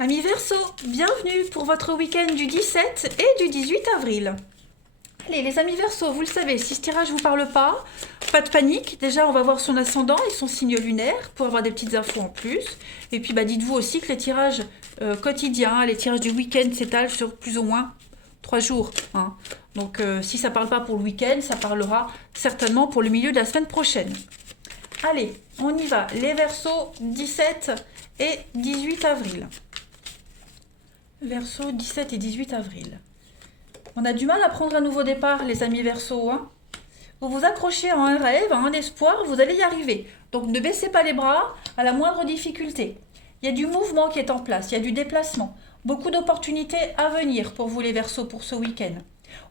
Amis Verseau, bienvenue pour votre week-end du 17 et du 18 avril. Allez, les amis Verseau, vous le savez, si ce tirage vous parle pas de panique. Déjà, on va voir son ascendant et son signe lunaire pour avoir des petites infos en plus. Et puis, dites-vous aussi que les tirages quotidiens, les tirages du week-end s'étalent sur plus ou moins 3 jours. Hein. Donc, si ça parle pas pour le week-end, ça parlera certainement pour le milieu de la semaine prochaine. Allez, on y va. Les Verseaux, 17 et 18 avril. Verseau, 17 et 18 avril. On a du mal à prendre un nouveau départ, les amis Verseau. Hein. Vous vous accrochez à un rêve, à un espoir, vous allez y arriver. Donc ne baissez pas les bras à la moindre difficulté. Il y a du mouvement qui est en place, il y a du déplacement. Beaucoup d'opportunités à venir pour vous les Verseaux pour ce week-end.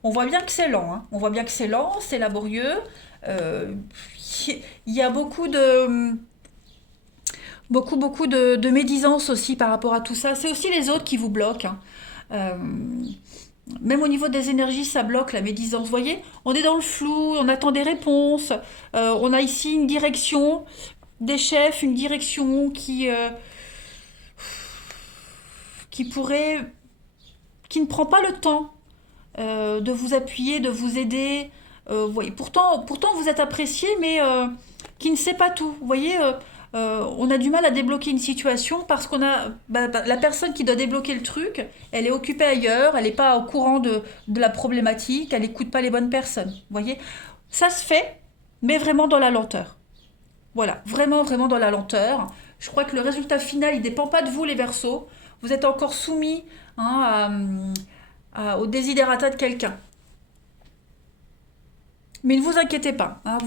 On voit bien que c'est lent, hein. On voit bien que c'est lent, c'est laborieux. Il y a beaucoup de médisance aussi par rapport à tout ça. C'est aussi les autres qui vous bloquent. Hein. Même au niveau des énergies, ça bloque la médisance. Vous voyez, on est dans le flou, on attend des réponses. On a ici une direction des chefs, une direction qui pourrait, qui ne prend pas le temps de vous appuyer, de vous aider. Vous voyez, pourtant, vous êtes apprécié, mais qui ne sait pas tout. Vous voyez, on a du mal à débloquer une situation parce qu'on a la personne qui doit débloquer le truc, elle est occupée ailleurs, elle n'est pas au courant de la problématique, elle n'écoute pas les bonnes personnes. Vous voyez, ça se fait, mais vraiment dans la lenteur. Voilà, vraiment, vraiment dans la lenteur. Je crois que le résultat final, il ne dépend pas de vous, les Verseaux. Vous êtes encore soumis au desiderata de quelqu'un. Mais ne vous inquiétez pas, hein,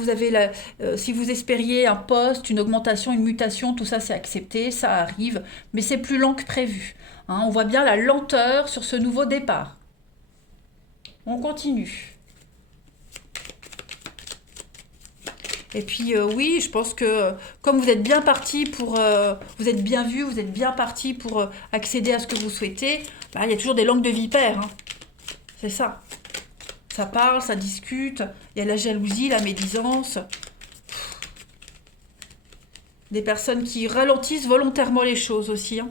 si vous espériez un poste, une augmentation, une mutation, tout ça c'est accepté, ça arrive, mais c'est plus lent que prévu. Hein, on voit bien la lenteur sur ce nouveau départ. On continue. Et puis oui, je pense que comme vous êtes bien parti vous êtes bien vu, vous êtes bien parti pour accéder à ce que vous souhaitez, il y a toujours des langues de vipère. Hein. C'est ça. Ça parle, ça discute, il y a la jalousie, la médisance. Des personnes qui ralentissent volontairement les choses aussi. Hein.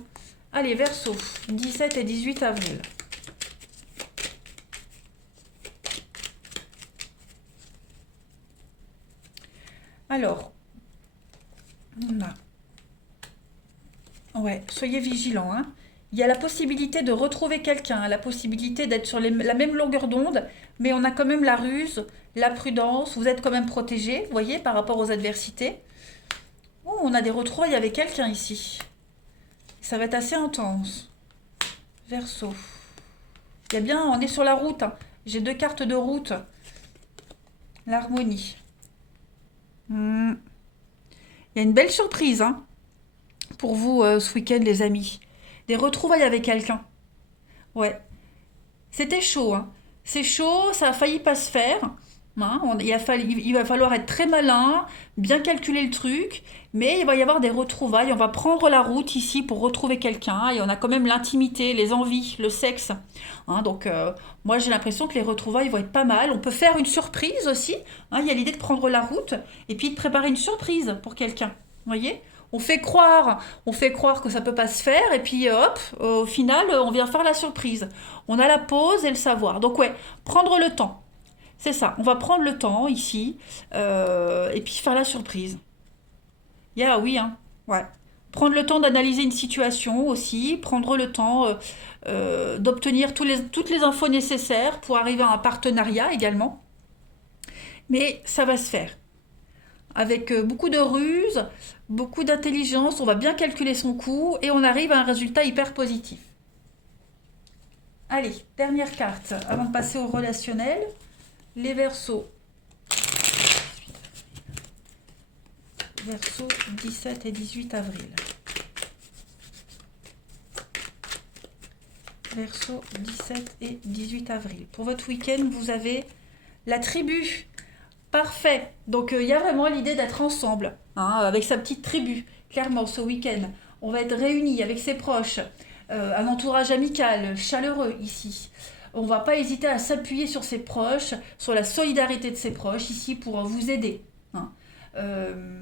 Allez, Verseau, 17 et 18 avril. Alors, on a... Ouais, soyez vigilants. Hein. Il y a la possibilité de retrouver quelqu'un, la possibilité d'être sur la même longueur d'onde, mais on a quand même la ruse, la prudence, vous êtes quand même protégé, vous voyez, par rapport aux adversités. Oh, on a des retrouvailles avec quelqu'un ici. Ça va être assez intense. Verseau. Il y a bien, on est sur la route. Hein. J'ai 2 cartes de route. L'harmonie. Il y a une belle surprise hein, pour vous ce week-end, les amis. Des retrouvailles avec quelqu'un. Ouais. C'était chaud. Hein. C'est chaud, ça a failli pas se faire. Hein. Il va falloir être très malin, bien calculer le truc, mais il va y avoir des retrouvailles. On va prendre la route ici pour retrouver quelqu'un et on a quand même l'intimité, les envies, le sexe. Hein, donc, moi j'ai l'impression que les retrouvailles vont être pas mal. On peut faire une surprise aussi. Hein, il y a l'idée de prendre la route et puis de préparer une surprise pour quelqu'un. Vous voyez? On fait croire que ça peut pas se faire et puis hop, au final, on vient faire la surprise. On a la pause et le savoir. Donc ouais, prendre le temps. C'est ça, on va prendre le temps ici et puis faire la surprise. Oui, hein, ouais. Prendre le temps d'analyser une situation aussi, prendre le temps d'obtenir toutes les infos nécessaires pour arriver à un partenariat également. Mais ça va se faire. Avec beaucoup de ruse, beaucoup d'intelligence, on va bien calculer son coût et on arrive à un résultat hyper positif. Allez, dernière carte avant de passer au relationnel. Les Verseaux. Verseau 17 et 18 avril. Verseau 17 et 18 avril. Pour votre week-end, vous avez la tribu. Parfait. Donc il y a vraiment l'idée d'être ensemble, hein, avec sa petite tribu. Clairement, ce week-end, on va être réunis avec ses proches, un entourage amical, chaleureux ici. On va pas hésiter à s'appuyer sur ses proches, sur la solidarité de ses proches ici pour vous aider. Hein. Euh,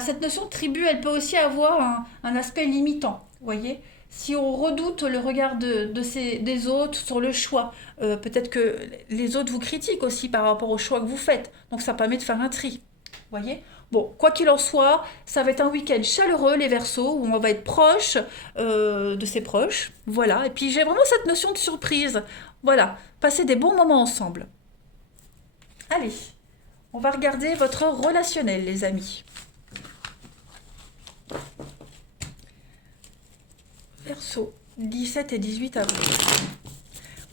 cette notion de tribu, elle peut aussi avoir un aspect limitant, vous voyez? Si on redoute le regard des autres sur le choix, peut-être que les autres vous critiquent aussi par rapport au choix que vous faites. Donc ça permet de faire un tri, vous voyez? Bon, quoi qu'il en soit, ça va être un week-end chaleureux, les Verseaux, où on va être proche de ses proches. Voilà. Et puis j'ai vraiment cette notion de surprise. Voilà. Passer des bons moments ensemble. Allez, on va regarder votre relationnel, les amis. Verseau, 17 et 18 avril.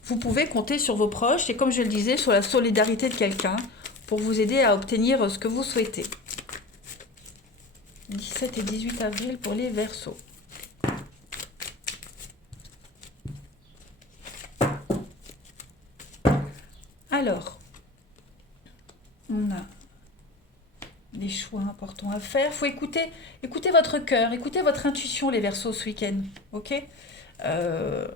Vous pouvez compter sur vos proches et comme je le disais, sur la solidarité de quelqu'un pour vous aider à obtenir ce que vous souhaitez. 17 et 18 avril pour les Verseaux. Alors, on a des choix importants à faire. Il faut écouter votre cœur, écouter votre intuition, les Verseaux, ce week-end. Ok. Euh,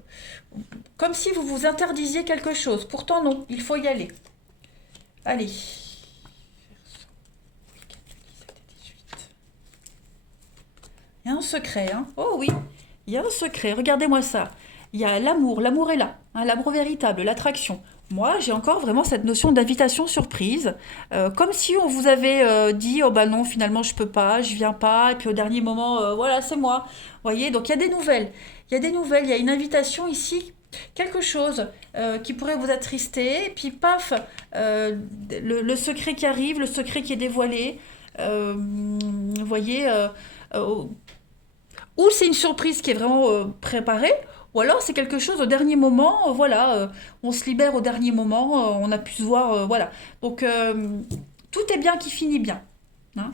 Comme si vous vous interdisiez quelque chose. Pourtant, non, il faut y aller. Allez. Week-end du 17 et 18. Il y a un secret, hein. Oh oui, il y a un secret. Regardez-moi ça. Il y a l'amour. L'amour est là. Hein, l'amour véritable, l'attraction. Moi, j'ai encore vraiment cette notion d'invitation surprise. Comme si on vous avait dit, oh bah non, finalement, je peux pas, je viens pas. Et puis au dernier moment, voilà, c'est moi. Vous voyez, donc il y a des nouvelles. Il y a des nouvelles, il y a une invitation ici. Quelque chose qui pourrait vous attrister, et puis paf, le secret qui arrive, le secret qui est dévoilé. Vous voyez, euh, ou c'est une surprise qui est vraiment préparée, ou alors c'est quelque chose au dernier moment, voilà, on se libère au dernier moment, on a pu se voir, voilà. Donc tout est bien qui finit bien. Hein.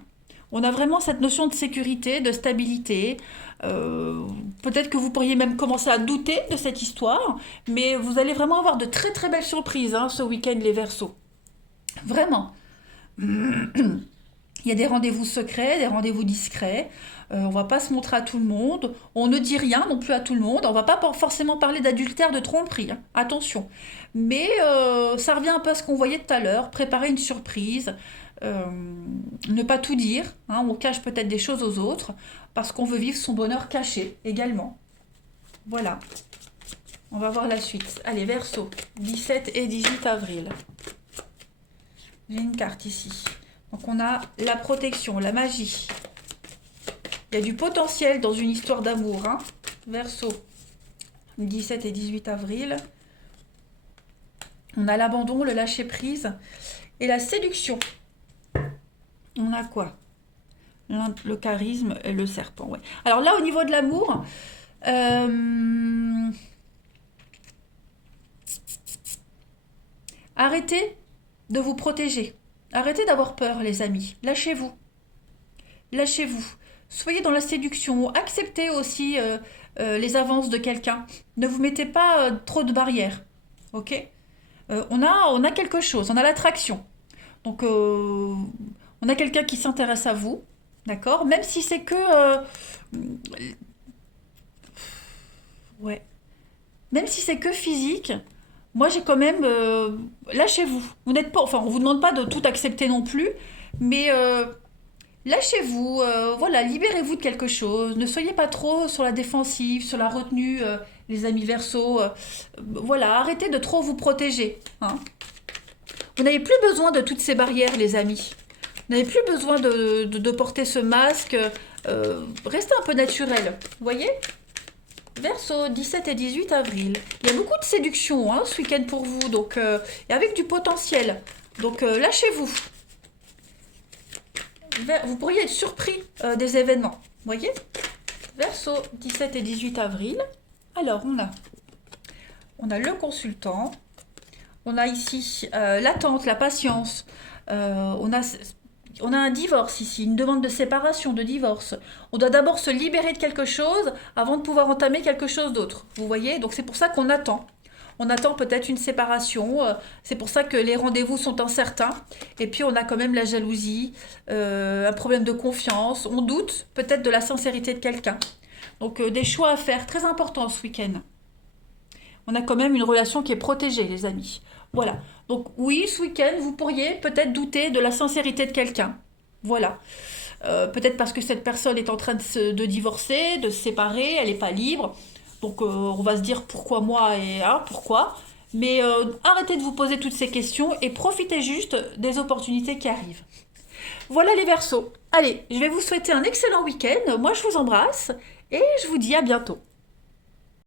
On a vraiment cette notion de sécurité, de stabilité. Peut-être que vous pourriez même commencer à douter de cette histoire, mais vous allez vraiment avoir de très très belles surprises hein, ce week-end, les Verseaux. Vraiment. Il y a des rendez-vous secrets, des rendez-vous discrets. On va pas se montrer à tout le monde. On ne dit rien non plus à tout le monde. On va pas forcément parler d'adultère, de tromperie. Hein. Attention. Mais ça revient un peu à ce qu'on voyait tout à l'heure. Préparer une surprise. euh, Ne pas tout dire. Hein. On cache peut-être des choses aux autres parce qu'on veut vivre son bonheur caché également. Voilà. On va voir la suite. Allez, Verseau. 17 et 18 avril. J'ai une carte ici. Donc on a la protection, la magie. Il y a du potentiel dans une histoire d'amour. Hein. Verseau, 17 et 18 avril. On a l'abandon, le lâcher-prise et la séduction. On a quoi? Le charisme et le serpent. Ouais. Alors là, au niveau de l'amour, euh, arrêtez de vous protéger. Arrêtez d'avoir peur, les amis. Lâchez-vous. Lâchez-vous. Soyez dans la séduction. Acceptez aussi les avances de quelqu'un. Ne vous mettez pas trop de barrières. Ok. On a quelque chose. On a l'attraction. Donc, on a quelqu'un qui s'intéresse à vous. D'accord. Même si c'est que. Ouais. Même si c'est que physique. Moi, j'ai quand même. Lâchez-vous. Vous n'êtes pas. Enfin, on vous demande pas de tout accepter non plus. Mais. Lâchez-vous, voilà, libérez-vous de quelque chose. Ne soyez pas trop sur la défensive, sur la retenue, les amis Verseaux. Voilà, arrêtez de trop vous protéger. Hein. Vous n'avez plus besoin de toutes ces barrières, les amis. Vous n'avez plus besoin de porter ce masque. Restez un peu naturel. Vous voyez? Verseau, 17 et 18 avril. Il y a beaucoup de séduction hein, ce week-end pour vous, donc, et avec du potentiel. Donc lâchez-vous. Vous pourriez être surpris des événements. Vous voyez? Verseau, 17 et 18 avril. Alors, on a le consultant. On a ici l'attente, la patience. On a un divorce ici, une demande de séparation, de divorce. On doit d'abord se libérer de quelque chose avant de pouvoir entamer quelque chose d'autre. Vous voyez? Donc c'est pour ça qu'on attend. On attend peut-être une séparation. C'est pour ça que les rendez-vous sont incertains. Et puis on a quand même la jalousie, un problème de confiance. On doute peut-être de la sincérité de quelqu'un. Donc des choix à faire très importants ce week-end. On a quand même une relation qui est protégée, les amis. Voilà. Donc oui, ce week-end, vous pourriez peut-être douter de la sincérité de quelqu'un. Voilà. Peut-être parce que cette personne est en train de divorcer, de se séparer, elle n'est pas libre. Donc on va se dire pourquoi moi et pourquoi. Mais arrêtez de vous poser toutes ces questions et profitez juste des opportunités qui arrivent. Voilà les Verseaux. Allez, je vais vous souhaiter un excellent week-end. Moi, je vous embrasse et je vous dis à bientôt.